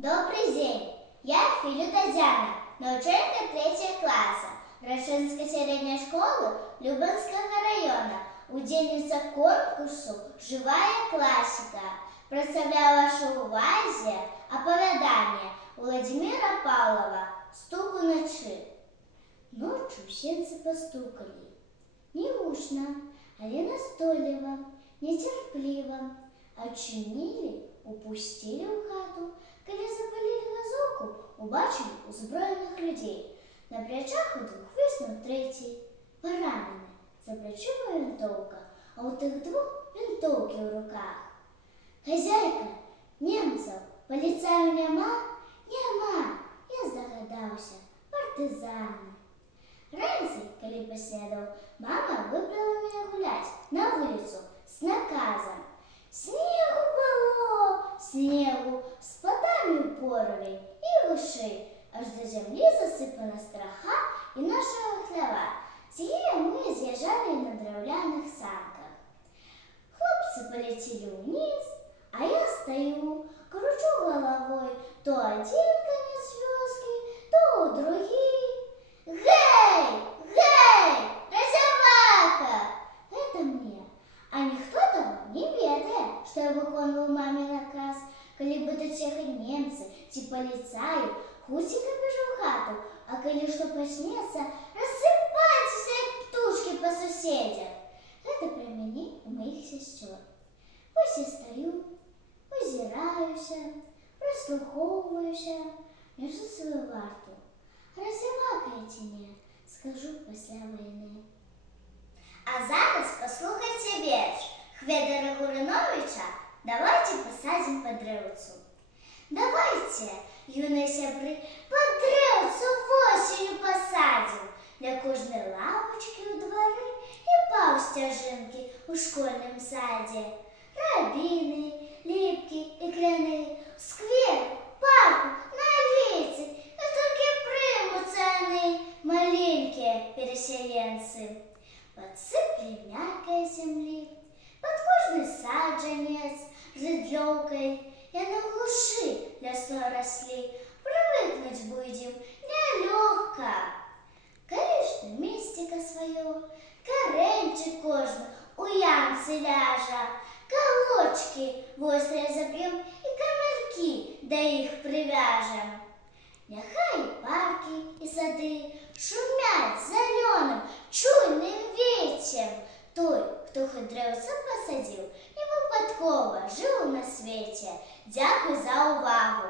Добрий день! Я Філю Тетяна, навчалька 3 класу Рашинської середньої школи Любанського району, учасниця конкурсу «Живая классика». Представляю вашей увазі оповідання Владимира Павлова «Стук уночі». Ночью в сенцы постукали. Не гучно, але настойливо, нетерпеливо. Очинили, упустили в хату. Коли запалили газовку, убачили узброєних людей. На плечах у двох виснув третій, поранений, за плечима винтовка, а у тих двох винтовки в руках. Хазяйка, немців, поліцаю нема? Нема, я здогадався, партизани. Ранці, коли поснідав, мама вибрала мене гулять на вулицю з наказом. Снегу було, снегу, з плотами упороли і виши, аж до землі засипана страха і нашого хлева. Цієї ми з'їжджали на древляних санках. Хлопці полетіли вниз, а я стою, кручу головой, то один конец вёски, то другий. Гей! Гей! Розявака! Это мне. А ніхто того не ведає, що я виконував мамі наказ. Коли будуть ехать немці ці поліцаї, хутенько біжу в хату, а коли що почнеться, розсипайтеся, як птушки по сусідях. Это про мене і моїх сестер. Ось я стою, озираюся, прислуховуюся, несу свою варту. Розявакайте мене, скажу після війни. А зараз послухайте вірш Хведора Гуриновича «Давайте посадим под древцу». Давайте, юные сябры, под древцу осенью посадим, для кожной лавочки у дворы и паустяжинки у школьном саде. Рябины, липки и кляны, сквер, парку, навейте, и только примутся они, маленькие переселенцы. Подсыпли мягкой земли, под кожный саджанец жидлёвкой, и на глуши лесной росли. Привыкнуть будем нелегко. Конечно, мистика свою, коренчик кожный у ямцы ляжа, колочки вострые забьем и камерки до их привяжем. Нехай парки и сады шумят зеленым, чуйным ветром. Той, хто хоч древця посадив, не випадково жив на світі. Дякую за увагу!